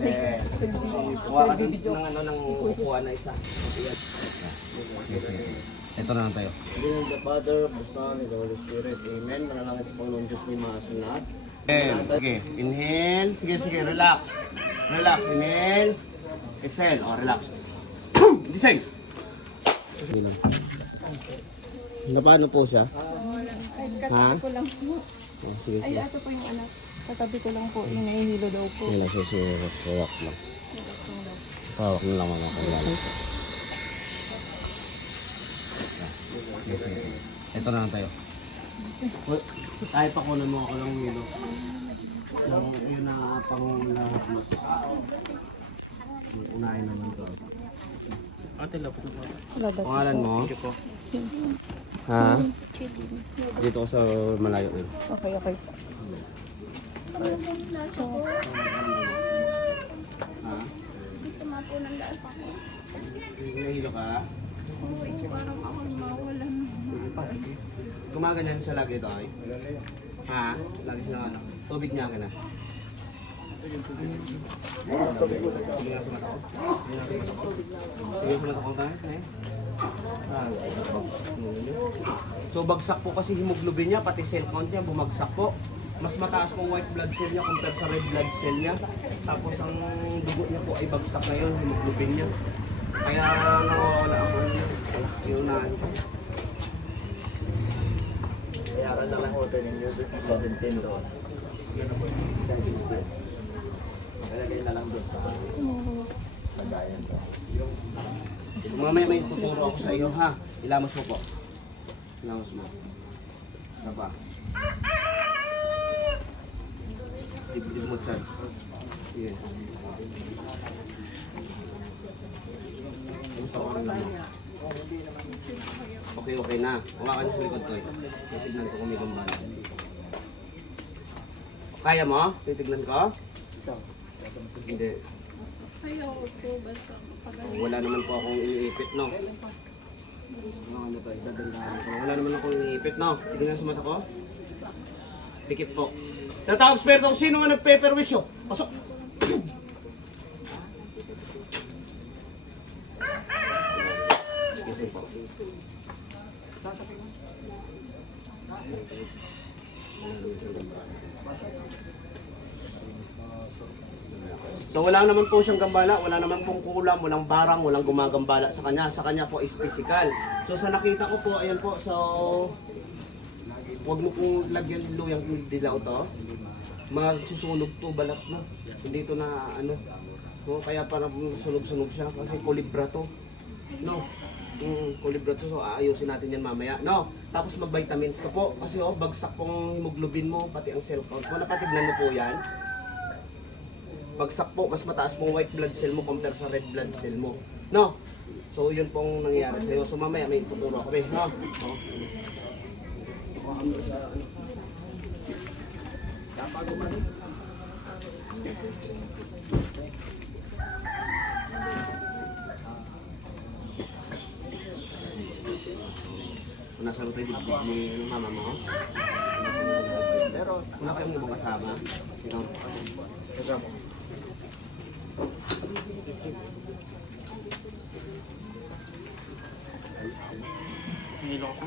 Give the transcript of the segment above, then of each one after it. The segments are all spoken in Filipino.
Kuha ka ng ano, ng upuan na isa. Ito na lang tayo. In the name of the Father, the Son, and the Holy Spirit. Amen. Manalangin sa Panginoon Diyos may maasin lahat. Sige, inhale. Sige, relax. Relax, inhale. Exhale, relax. Design. Paano po siya? Katabi ko lang po. Oh, sige. Ay, ito po yung anak. Katabi ko lang po. Yung nahihilo daw po. Yan lang siya surat. Hawak lang. Hawak na lang mga kailangan. Ito na lang tayo. Kahit ako mo ako lang nilo. Yun na pang lahat mas. Unahin naman to. Ate, lapot na po. Pangalan mo? Sim. Ha? Dito ko sa malayo. Okay. So, Ha? Gusto nga po ng lasa ko. Nahilo ka? Parang ako mawalan. Gumaganyan siya lagi ito ay? Ha? Lagi siya ano? Tubig niya akin na. Sige nga sa mata ko. Sige sa mata ko tayo. So bagsak po kasi hemoglobin niya, pati cell count niya bumagsak po. Mas mataas pong white blood cell niya compare sa red blood cell niya. Tapos ang dugo niya po ay bagsak na yun, hemoglobin niya. Kaya nawawala ako yung unahan ko. Kaya ka na lang hoto ninyo 17 doon. Kaya na lang doon sa lagayan to. Mamaya may tuturo ako sa iyo ha. Ilamos mo po. Ilamos mo. Saba. Dibdib mo dyan. Sige. Okay na. Hawakan niyo sa likod ko. Titignan ko kung may gambala. Kaya mo? Titignan ko? Hindi. Ayaw po, basta Wala naman po akong iniipit, no? Wala naman akong iniipit, no? Tignan sa mata ko. Pikit po. Tatawag spirito kung sino nga nagpe-perwisyo. Pasok! Gising po. So wala naman po siyang gambala, wala naman pong kulam, walang barang, walang gumagambala sa kanya. Sa kanya po is physical. So sa nakita ko po, ayan po, so huwag mo pong lagyan luyang dilaw to. Magsusunog to balat mo. Hindi to na ano. No, kaya parang sunog-sunog siya kasi kolibra to. No. Kolibra to, so aayusin natin yan mamaya. No. Tapos mag-vitamins ka po kasi bagsak pong hemoglobin mo, pati ang cell count mo. Napatignan niyo po yan. Bagsak po, mas mataas pong white blood cell mo compare sa red blood cell mo. No? So, yun pong nangyayari sa'yo. So, mamaya may tuturo ako. No? Dapat gumalik. Kung nasa tayo dibdib ni mama mo. Pero, wala kayong ibang kasama. Ikaw. Kasama. Nilo ko.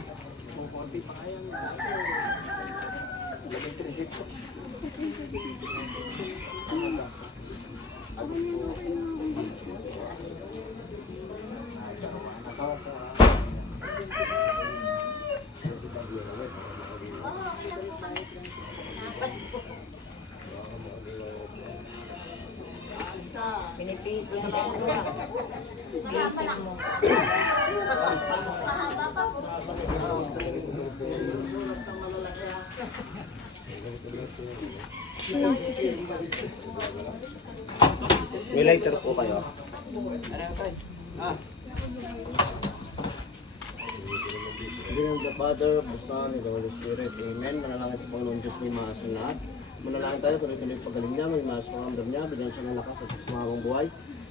May lighter po kayo. In the name of the Father, the Son, and the Holy Spirit. Amen. Manalangin sa Panginoon Diyos may maasin lahat. Manalangin tayo, tuloy-tuloy pagaling niya, may maas pangamdam niya, bigyan siya ng lakas at sa mga buhay.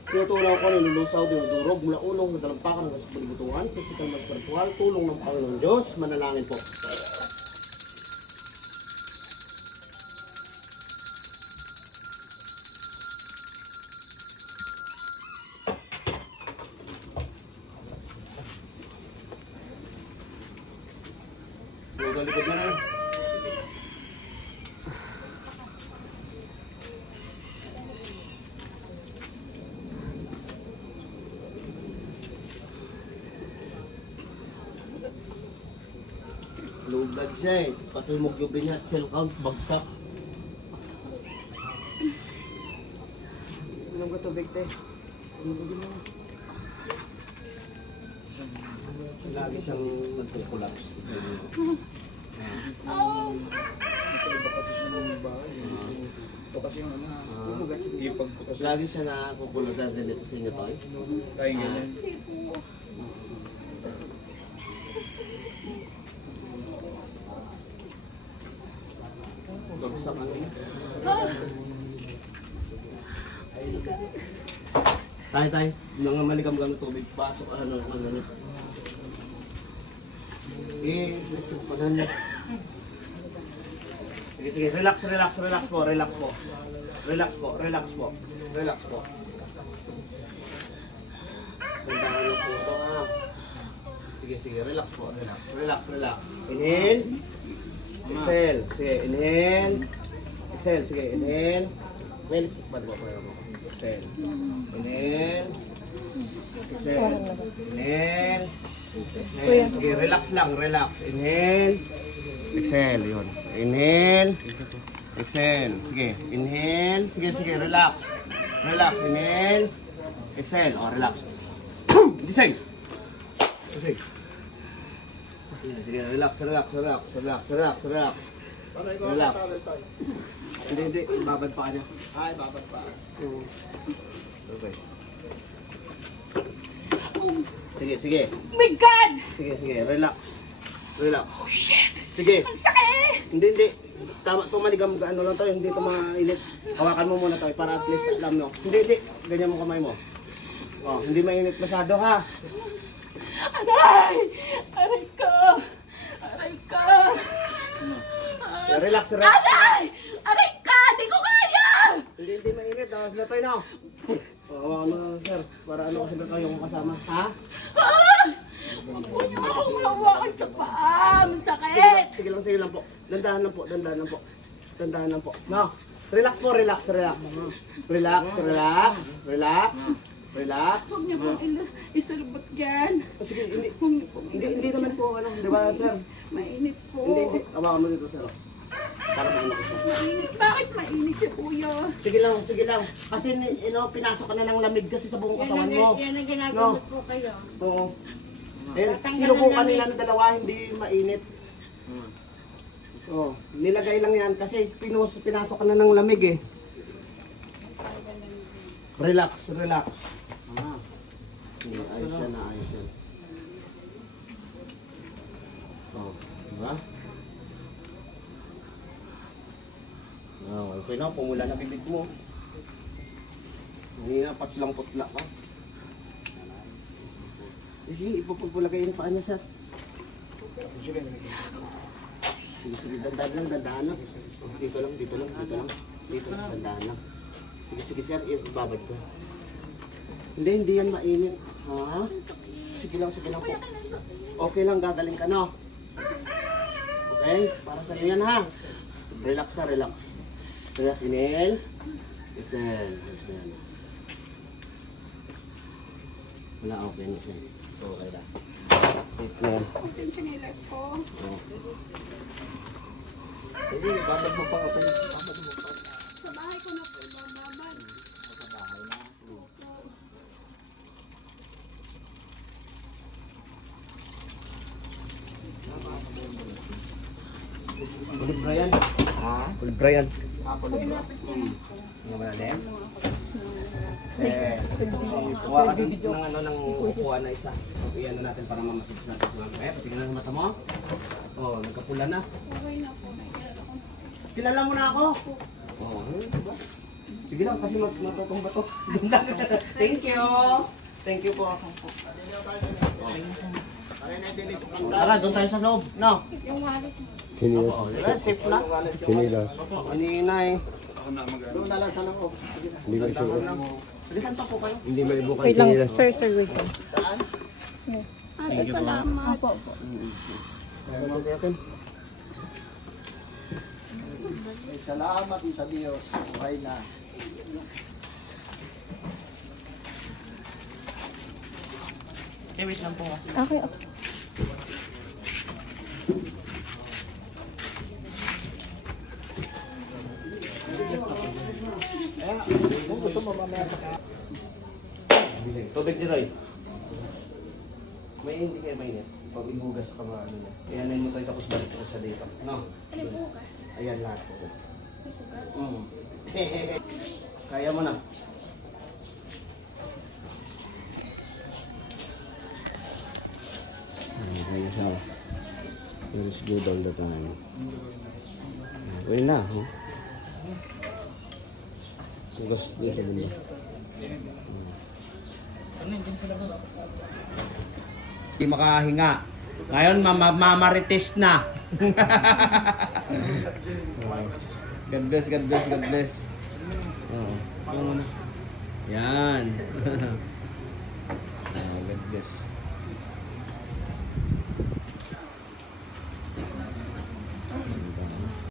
Tinutunaw ko, nilulusaw, dinudurog, mula ulong, natalampakan hanggang sa palibutuhan, physical mas spiritual, tulong ng Panginoon Diyos, manalangin po. likod na lang. Low blood siya eh. Pati yung hemoglobin niya, cell count, bagsak. Inom ka tubig, te. Lagi siyang nagkukulaps. Iba kasi siya ng bahay. Ito kasi yung ano, umagat siya. Ipag ko kasi. Lagi siya nakukulaps din dito sa inyo, Toy. Kaya ganyan. Bagsak ano yun. Tay, mga maligam-gam na tubig, pasok, ano. Panan mo. Sige, relax po. Relax po. Tandaan na po ito, ha. Sige, relax po, relax. Inhale. Exhale. Sige, inhale. Exhale, sige, inhale. Well, bad mo. Exhale. Inhale. Exhale. Inhale. Exhale. Sige, relax. Inhale. Exhale, yun. Inhale. Exhale. Sige, inhale. Sige, relax. Inhale. Exhale. Oh, relax. Gising. Sige, relax. Relax. Hindi. Babad pa niya. Ay, babad pa. Okay. Sige. Oh my God! Sige. Relax. Oh shit! Sige. Ang sakit! Hindi. Tama, tumaligam ano lang tayo, hindi ito mainit. Hawakan mo muna tayo para at least alam no. Hindi. Ganyan mo kamay mo. Oh, hindi mainit masyado ha. Aray! Aray ko! Relax. Aray! Aray ka! Di ko kaya! Hindi mainit. Sila tayo no. Hawakan mo na sir, para ano kasi ba yung kasama. Ha? Huwag po niyo akong hawakan sa paa. Masakit! Sige lang po. Dandahan lang po. No. Relax po. Relax. Huwag niyo pong isalubot yan. Sige, hindi. Huwag niyo pong Hindi naman po ano, di ba sir? Mainit po. Hindi. Hawakan mo dito sir. Para maano ko sir. Mainit. Bakit mainit siya, kuya? Sige lang. Kasi pinasok ka na ng lamig kasi sa buong katawan mo. Yan ang ginagamit po kayo. Oo. Sinubukan nila ng dalawa, hindi mainit. Oh, nilagay lang yan kasi pinasok ka na ng lamig eh. Relax. Ah. Ayos yan. Oh, diba? Oh, okay na, pumula na bibig mo. Hindi na, patlang-putla ka. Sige, ipupulagay yung paa niya, sir. Sige, dandahan lang. Dito lang. Dandahan lang. Sige, sir, ibabad ko. Hindi yan mainit. Ha? Sige lang po. Okay lang, gagaling ka, no? Okay? Para sa iyo yan, ha? Relax, inhale. Exhale. Wala, okay na siya. Okay na. Exhale. Ang sinilas ko. Hindi, babad mo pa. Okay. Sa bahay ko na po bababad. Kulibra yan. Ha? Kulibra yan. Ako libra. Ano ba natin? Kuha ka din ng upuan na isa. Iyan na natin para mamassage natin sa mga kaya. Patingnan ang mata mo. Oh, nagkapula na. Okay na po. Nagkira ako. Kilala mo na ako. Oh, diba? Sige lang, kasi matutong ba to? Thank you po. Tara, doon tayo sa loob. No? Kinilas. Oo, diba? Safe na. Kinilas. Kanina eh. Ako na doon na lang sa loob. Hindi ba ito? Sige, saan pa po kayo? Hindi ba ibo Wait kay lang, kinilas? sir, wait lang. Ate, salamat. Opo. Kaya mo natin. Ay, salamat sa Diyos. Okay na. Okay, wait lang po. Okay, okay. Kung gusto mo mamaya Tubig ni Roy. May hindi kayo mainit. Pag ihugas ka mga ano niya. Ayan mo tayo tapos balik ko sa dito. No? Ano po bukas? Ayan lahat po. Sugar? Kaya mo na. Kaya siya. Pero is good all the time. Okay na. Huh? Tugas din sa bunda. Hindi makahinga. Ngayon, mamarites na. God bless, God bless, God bless. Oo. Yan. God bless.